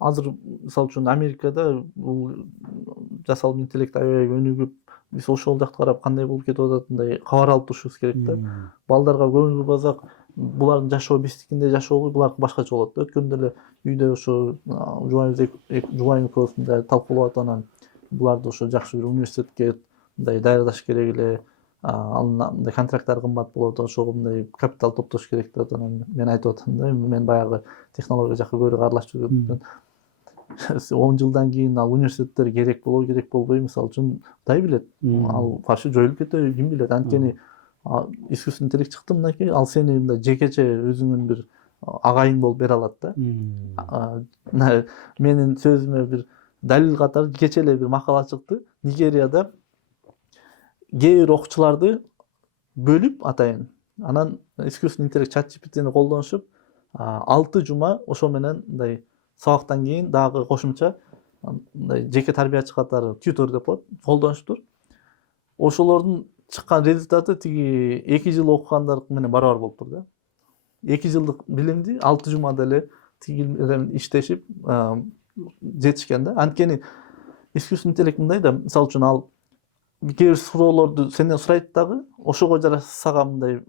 азыр мисалы үчүн Америкада бул жасалма интеллект аябай өнүгүп, биз ошол жакка карап кандай болуп кетип ататындай кабар алып турушубуз керек да. Балдарга көңүл бурбасак, булардын жашоо биздикиндей жашоо булардыкы башкача болот да. Өткөндө эле үйдө ошо жубайым экөөбүз мындай талкуулап анан буларды ошо жакшы бир университетке мындай даярдаш керек эле, мындай контракттар кымбат болот, ошого мындай капитал топтош керек деп анан мен айтып атам да, мен баягы технология жакка көбүрөөк аралашып жүргөндүктөн 10 жылдан кийин ал университеттер керек болобу, керек болбойбу, мисалы үчүн Кудай билет. Ал вообще жоюлуп кетеби, ким билет. Анткени искусственный интеллект чыкты, мындан кийин ал сени мындай жекече өзүңүн бир агайың болуп бере алат да. Менин сөзүмө бир далил катары кечээ эле бир макала чыкты. Нигерияда кээ бир окуучуларды бөлүп атайын, анан искусственный интеллект ChatGPT'ни колдонушуп 6 жума ошо менен мындай сабактан кийин дагы кошумча мындай жеке тарбиячы катары тьютор деп коет, колдонуштур. Ошолордун чыккан результаты тиги 2 жыл окугандар менен барабар болуптур да. 2 жылдык билимди 6 жумада эле тиги менен иштешип жетишкен да. Анткени искусственный интеллект мындай да, мисалы үчүн ал кээ бир суроолорду сенден сурайт дагы, ошого жараша сага мындай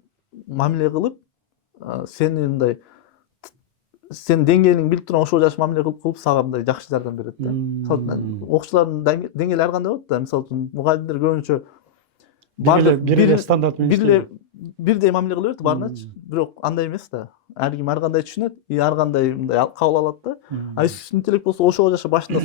мамиле кылып, сени мындай сенин деңгээлиңди билип турган ошого жараша мамиле кылып сага мындай жакшы жардам берет да. Окуучулардын деңгээли ар кандай болот да. Мисалы үчүн мугалимдер көбүнчө бир эле стандарт менен бирдей мамиле кыла берет баарыначы. Бирок андай эмес да. Ар ким ар кандай түшүнөт, ар кандай мындай кабыл алат да. Искусственный интеллект болсо ошого жараша башында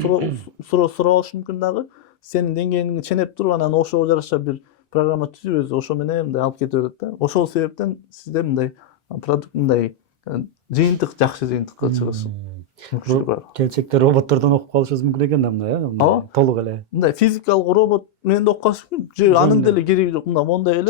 суроо суралышы мүмкүн дагы. Сенин деңгээлиңди ченеп туруп, анан ошого жараша бир программа түзүп, өзү ошо менен мындай алып кете берет да. Ошол себептен сизде мындай продукт мындай жыйынтык, жакшы жыйынтыкка чыгыш мүмкүнчүлүгү бар. Келечекте роботтордон окуп калышыбыз мүмкүн экен да мындай, толук эле. Мындай физикалык робот менен да окуп калыш мүмкүн. Же анын деле кереги жок. Мындай эле